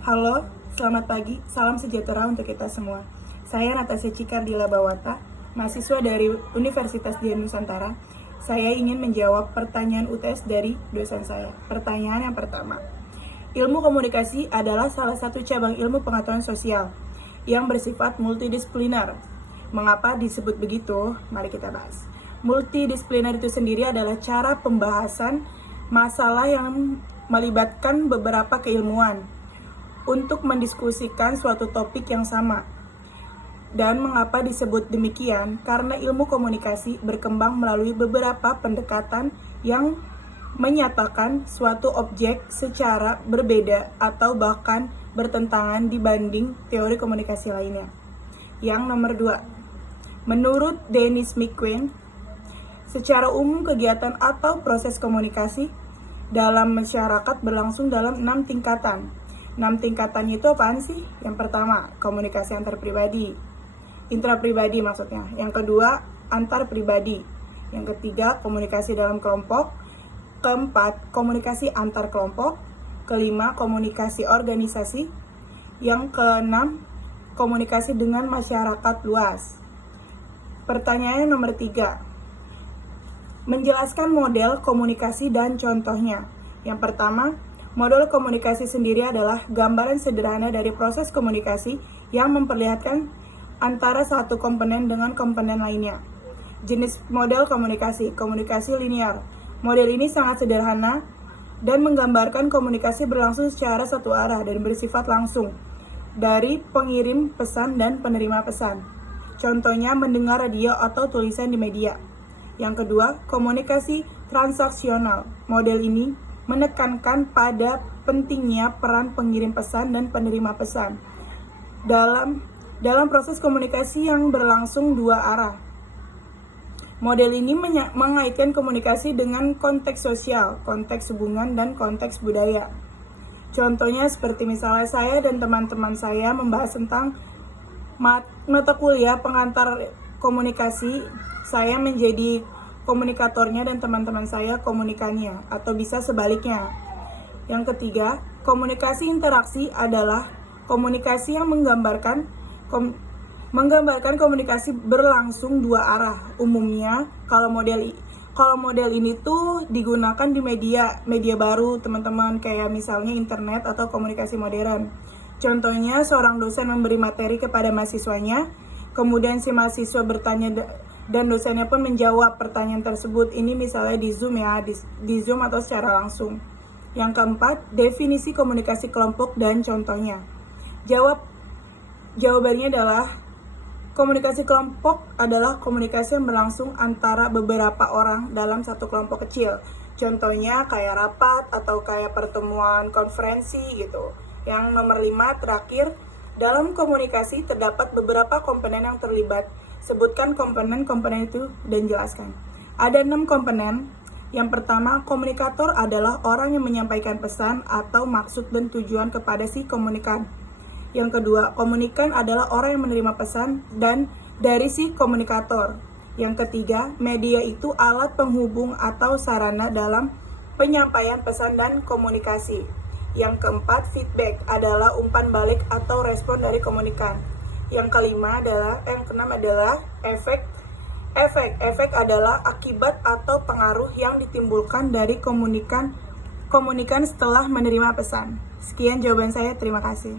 Halo, selamat pagi, salam sejahtera untuk kita semua. Saya Natasha Cikardila Bawata, mahasiswa dari Universitas Dian Nusantara. Saya ingin menjawab pertanyaan UTS dari dosen saya. Pertanyaan yang pertama, ilmu komunikasi adalah salah satu cabang ilmu pengetahuan sosial yang bersifat multidisipliner. Mengapa disebut begitu? Mari kita bahas. Multidisipliner itu sendiri adalah cara pembahasan masalah yang melibatkan beberapa keilmuan untuk mendiskusikan suatu topik yang sama. Dan mengapa disebut demikian? Karena ilmu komunikasi berkembang melalui beberapa pendekatan yang menyatakan suatu objek secara berbeda atau bahkan bertentangan dibanding teori komunikasi lainnya. Yang nomor 2, menurut Dennis McQueen, secara umum kegiatan atau proses komunikasi dalam masyarakat berlangsung dalam 6 tingkatan. 6 tingkatannya itu apaan sih? Yang pertama, komunikasi antar pribadi, intrapribadi maksudnya. Yang kedua, antar pribadi. Yang ketiga, komunikasi dalam kelompok. Keempat, komunikasi antar kelompok. Kelima, komunikasi organisasi. Yang keenam, komunikasi dengan masyarakat luas. Pertanyaan nomor 3, menjelaskan model komunikasi dan contohnya. Yang pertama, model komunikasi sendiri adalah gambaran sederhana dari proses komunikasi yang memperlihatkan antara satu komponen dengan komponen lainnya. Jenis model komunikasi, komunikasi linear. Model ini sangat sederhana dan menggambarkan komunikasi berlangsung secara satu arah dan bersifat langsung dari pengirim pesan dan penerima pesan. Contohnya mendengar radio atau tulisan di media. Yang kedua, komunikasi transaksional. Model ini menekankan pada pentingnya peran pengirim pesan dan penerima pesan dalam proses komunikasi yang berlangsung dua arah. Model ini mengaitkan komunikasi dengan konteks sosial, konteks hubungan, dan konteks budaya. Contohnya seperti misalnya saya dan teman-teman saya membahas tentang mata kuliah pengantar komunikasi, saya menjadi komunikatornya dan teman-teman saya komunikannya, atau bisa sebaliknya. Yang ketiga, komunikasi interaksi adalah komunikasi yang menggambarkan komunikasi berlangsung dua arah. Umumnya kalau model ini tuh digunakan di media baru teman-teman, kayak misalnya internet atau komunikasi modern. Contohnya seorang dosen memberi materi kepada mahasiswanya, kemudian si mahasiswa bertanya dan dosennya pun menjawab pertanyaan tersebut. Ini misalnya di Zoom ya, di Zoom atau secara langsung. Yang keempat, definisi komunikasi kelompok dan contohnya. Jawabannya adalah komunikasi kelompok adalah komunikasi yang berlangsung antara beberapa orang dalam satu kelompok kecil. Contohnya kayak rapat atau kayak pertemuan konferensi gitu. Yang nomor 5 terakhir, dalam komunikasi terdapat beberapa komponen yang terlibat. Sebutkan komponen-komponen itu dan jelaskan. Ada 6 komponen. Yang pertama, komunikator adalah orang yang menyampaikan pesan atau maksud dan tujuan kepada si komunikan. Yang kedua, komunikan adalah orang yang menerima pesan dan dari si komunikator. Yang ketiga, media itu alat penghubung atau sarana dalam penyampaian pesan dan komunikasi. Yang keempat, feedback adalah umpan balik atau respon dari komunikan. Yang keenam adalah efek. Efek adalah akibat atau pengaruh yang ditimbulkan dari komunikan setelah menerima pesan. Sekian jawaban saya, terima kasih.